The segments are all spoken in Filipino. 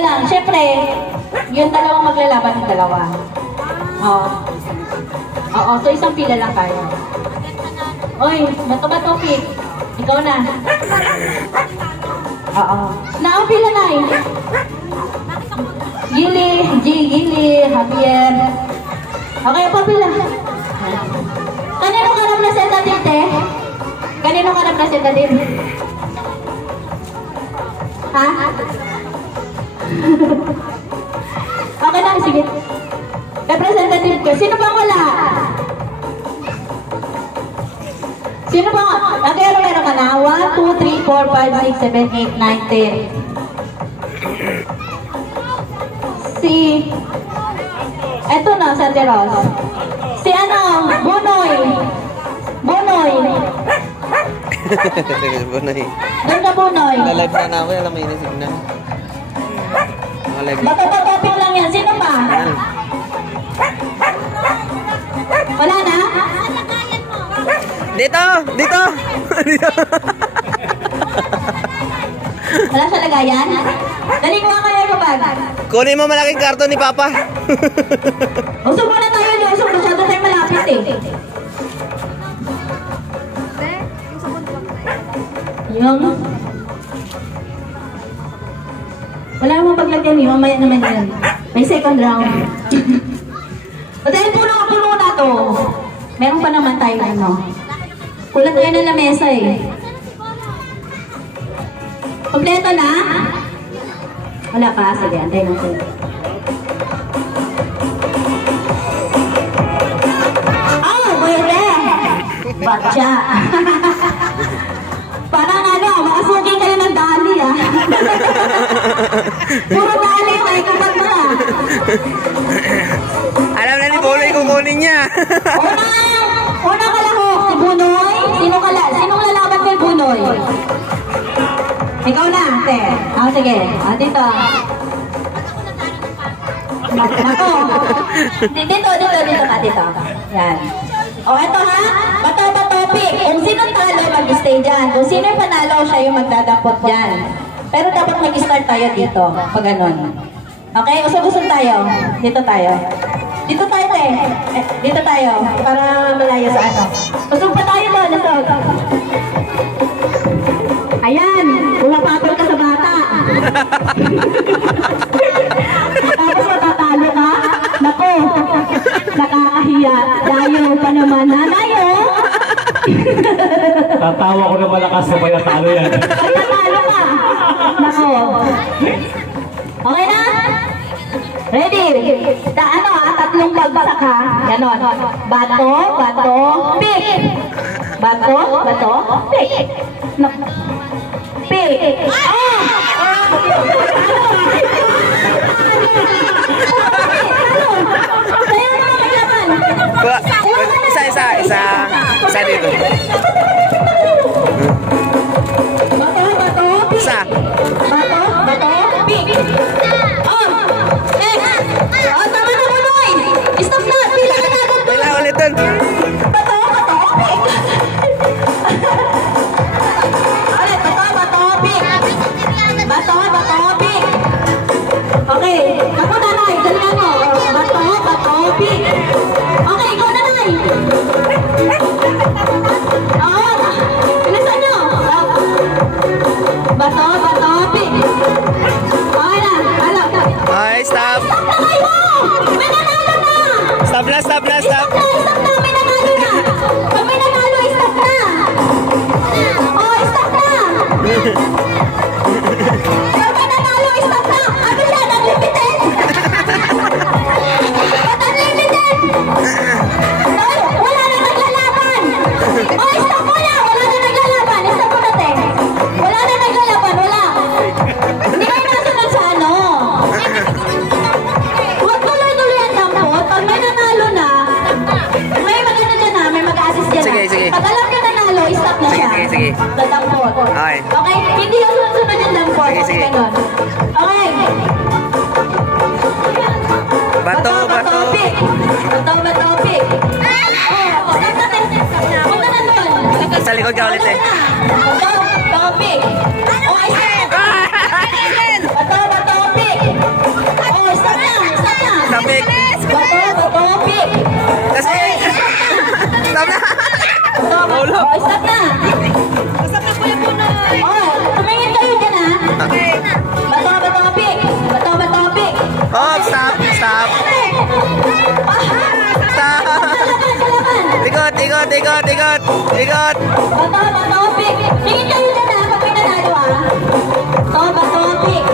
lang, syempre, yung dalawang maglalaban ng dalawa. Oo. Oo, so isang pila lang kayo. Oy, bato-bato, Pete. Ikaw na. Oo. Naang pila na eh. Gili, Gili, Javier. Okay, pa pila. Kanino ka representative, te? Kanino ka representative? Ha? Okay lang, sige. Representative ka. Sino bang wala? Sino bang? Meron ka na? 1, 2, 3, 4, 5, 6, 7, 8, 9, 10. Si... Eto na, Sante Ros. Si ano? Bunoy. Bunoy. Bunoy. Doon ka, Bunoy. Lalive na namin, alam mo yun, signal. Bato-topic lang yan. Sino pa? Wala na? Dito! Dito! Dito! Wala siya lagayan? Dali ko kayo yung bag. Kunin mo malaking karton ni Papa. Usog muna tayo, usog. Masyado tayo malapit eh. Yung... Wala namang paglagyan eh. Mamaya naman yan. May second round. O dahil puno na to. Meron pa naman tayo ano. Kulat tayo na lamesa eh. Kompleto na? Wala pa. Sige, antayin natin. Oh, pwede! Batya! Parang ano, makasuki kayo ng dali ah. Puro dali, may kapag na ah. Alam na ni Bunoy kukunin niya. Una kalahok, si Bunoy. Sinong lalaban kay Bunoy? Ikaw na, ate. Ah, sige. Ah, dito. Ako. Dito ka, dito. Yan. O, eto ha. Bato-batopic. Kung sinong talo, mag-stay dyan. Kung sino yung panalo, siya yung magdadampot dyan. Pero dapat mag-start tayo dito. Pag ganun. Okay? Usog-usog tayo. Dito tayo. Dito tayo, te. Dito tayo. Para malayo sa ano. Usog pa tayo doon. Usog. Ayan. Pumapatol ka sa bata. Tapos matatalo ka. Nako. Nakakahiya. Dayo pa naman. Nanayo. Tatawa ko na malakas na may natalo yan. Ay, natalo ka. Nako. Okay na? Ready? Ano tatlong bagsak ha? Ganon. Bato, pick. Bato, pick. Pick. Isa dito. Bato, pick. Isa. Bato, pick. Tama na Bunoy. Stop na. Pila ka na agad. Wala ulit dun. Bato, pick. Ulit, bato, pick. Bato, pick. Okay. Ako nanay. Galingan mo. Bato, pick. Okay, ikaw nanay. Bilisan nyo. Bato, pick. Okay na. Alam. Okay, stop. Stop na kayo! May nanalo na! Stop na, stop na, stop. Stop na! May nanalo na! Pag may nanalo, stop na! Oh, stop na! Pag may nanalo, stop na! Ano yan? Unlimited? Ba't unlimited? Ay, wala na naglalaban! Oh, stop mo na! Wala na naglalaban! Stop mo na, te! Wala na naglalaban! Wala! Hindi kayo nasunod sa ano? Huwag tuloy-tuloy ang dampot. Pag may nanalo na, may magano dyan na, may mag-assist dyan Sige, na. sige. Pag alam niya nanalo, stop na siya. Sige. Sa dampot. Okay. Okay? Hindi yung sunod yung dampot. Sige, Okay, sige. ganun. Okay. Bato, bato. Pick. Bato, pick. Oh, stop na tayo. Punta na doon. Sa likod ka ulit eh. Bato, pick. Oh, stop. Bato, pick. topic. Bato, pick. Kasi, stop na. Bato, Ulo. oh, stop na. Oh, tumingin kayo dyan ha. Bato, pick. Bato, pick. Oh, stop, stop. Stop. Ikot, ikot, ikot, ikot. Ikot. Bato, pick. Tingin kayo dyan ha, pag may nanalo ha. Bato, pick.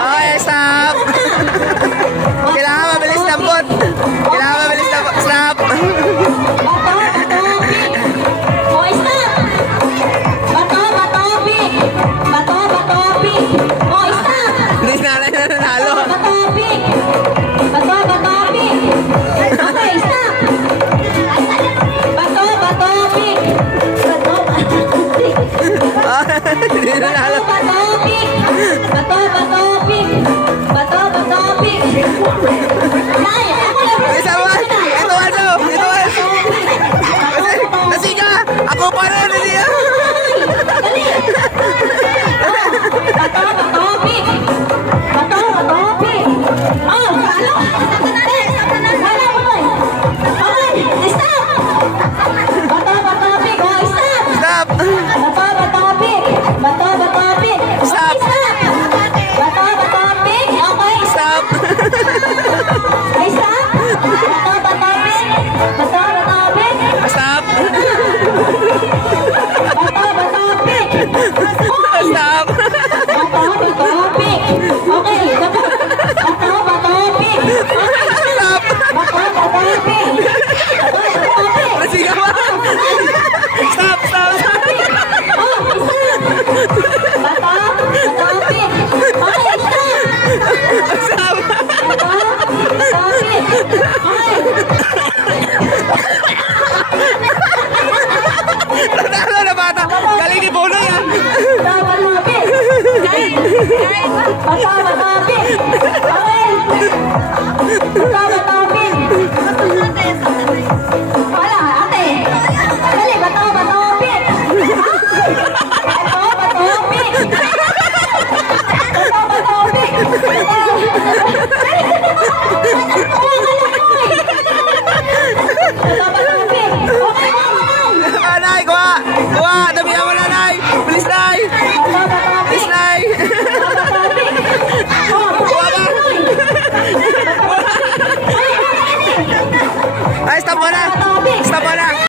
Okay, stop. Kailangan mabilis tampot. Kailangan mabilis tampot. Stop. Bato, pick. Oh, stop. Bato, pick. Bato, pick. Oh, stop. Hindi na lang na nanalo. Bato, pick. Bato, pick. Okay, stop. Bato, pick. Bato, pick. Ah, Hindi na nanalo. Bato, pick. Bato, pick. Bato, pick. Nay, ako lang. Isa ba? Ito ano? Ito ano? Kasi, kasi ka. Ako pa rin. Hindi ah. Dali. Bato, pick. Bato, pick. Oh, ano? Wala ko ba? Okay, stop. Bato, pick. Oh, stop. Stop. Bato, pick. Bato, pick. Stop. Okay, stop. Bato, pick. Okay, Stop. ay, stop. Bato, pick. Bato, pick. Stop. Bato, pick. Stop. Bato, pick. Okay, bato, pick. Okay, Stop. bato, pick. Bato, Kasi ka ba? Stop, stop. oh, isa. Bato, pick. Okay, stop. Stop. Bato, pick. Okay. Natalo na bata. Galing ni Bonoy ah. Bato, pick. Bato, pick. Okay. Bato, pick. Wala, ate. Dali, bato, pick. Bato, pick. Bato, pick. Bato, pick. Okay, Anay, kuha. Kuha. Dami